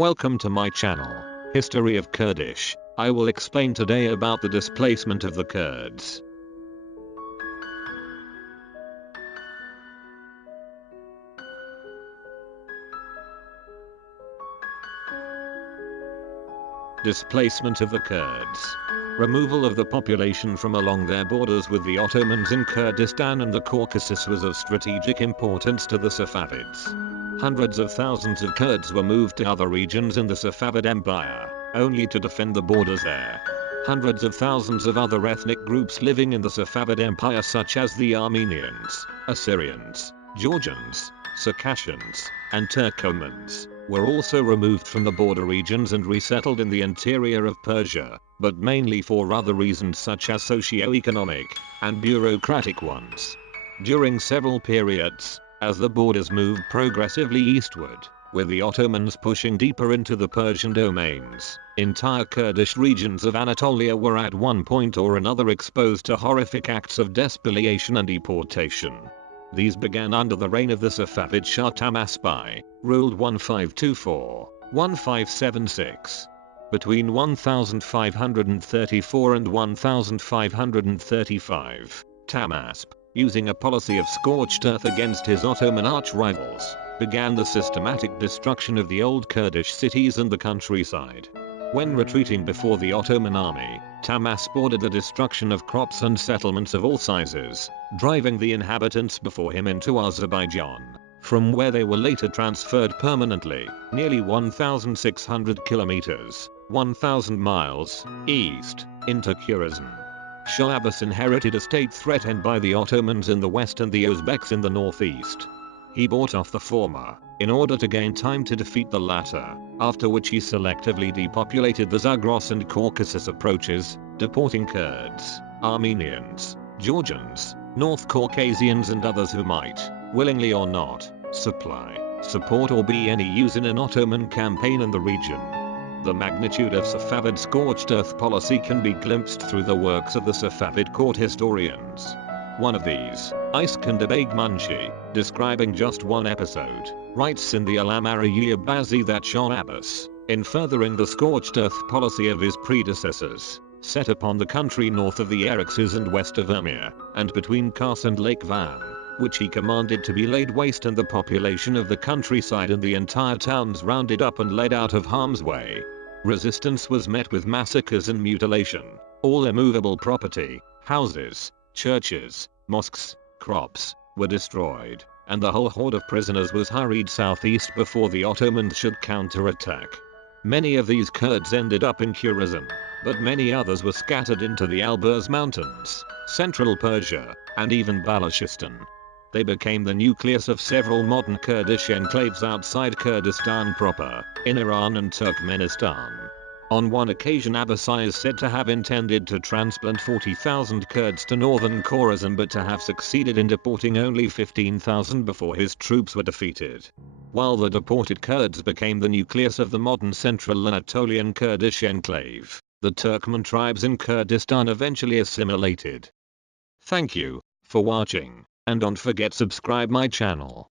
Welcome to my channel, History of Kurdish. I will explain today about the displacement of the Kurds. Displacement of the Kurds. Removal of the population from along their borders with the Ottomans in Kurdistan and the Caucasus was of strategic importance to the Safavids. Hundreds of thousands of Kurds were moved to other regions in the Safavid Empire, only to defend the borders there. Hundreds of thousands of other ethnic groups living in the Safavid Empire, such as the Armenians, Assyrians, Georgians, Circassians, and Turkomans, were also removed from the border regions and resettled in the interior of Persia, but mainly for other reasons such as socio-economic and bureaucratic ones. During several periods, as the borders moved progressively eastward, with the Ottomans pushing deeper into the Persian domains, entire Kurdish regions of Anatolia were at one point or another exposed to horrific acts of despoliation and deportation. These began under the reign of the Safavid Shah Tahmasp, ruled 1524-1576. Between 1534 and 1535, Tahmasp, using a policy of scorched earth against his Ottoman arch-rivals, began the systematic destruction of the old Kurdish cities and the countryside. When retreating before the Ottoman army, Tahmasp ordered the destruction of crops and settlements of all sizes, driving the inhabitants before him into Azerbaijan, from where they were later transferred permanently, nearly 1,600 kilometers, 1,000 miles, east, into Kurdistan. Shah Abbas inherited a state threatened by the Ottomans in the west and the Uzbeks in the northeast. He bought off the former, in order to gain time to defeat the latter, after which he selectively depopulated the Zagros and Caucasus approaches, deporting Kurds, Armenians, Georgians, North Caucasians and others who might, willingly or not, supply, support or be any use in an Ottoman campaign in the region. The magnitude of Safavid scorched earth policy can be glimpsed through the works of the Safavid court historians. One of these, Iskandar Beg Munshi, describing just one episode, writes in the Al-Amari Abazi that Shah Abbas, in furthering the scorched earth policy of his predecessors, set upon the country north of the Eryxes and west of Urmia, and between Kars and Lake Van, which he commanded to be laid waste and the population of the countryside and the entire towns rounded up and led out of harm's way. Resistance was met with massacres and mutilation. All immovable property, houses, churches, mosques, crops, were destroyed, and the whole horde of prisoners was hurried southeast before the Ottomans should counterattack. Many of these Kurds ended up in Kurdistan, but many others were scattered into the Alborz Mountains, central Persia, and even Balochistan. They became the nucleus of several modern Kurdish enclaves outside Kurdistan proper, in Iran and Turkmenistan. On one occasion Abbasi is said to have intended to transplant 40,000 Kurds to northern Khorasan but to have succeeded in deporting only 15,000 before his troops were defeated. While the deported Kurds became the nucleus of the modern central Anatolian Kurdish enclave, the Turkmen tribes in Kurdistan eventually assimilated. Thank you for watching, and don't forget subscribe my channel.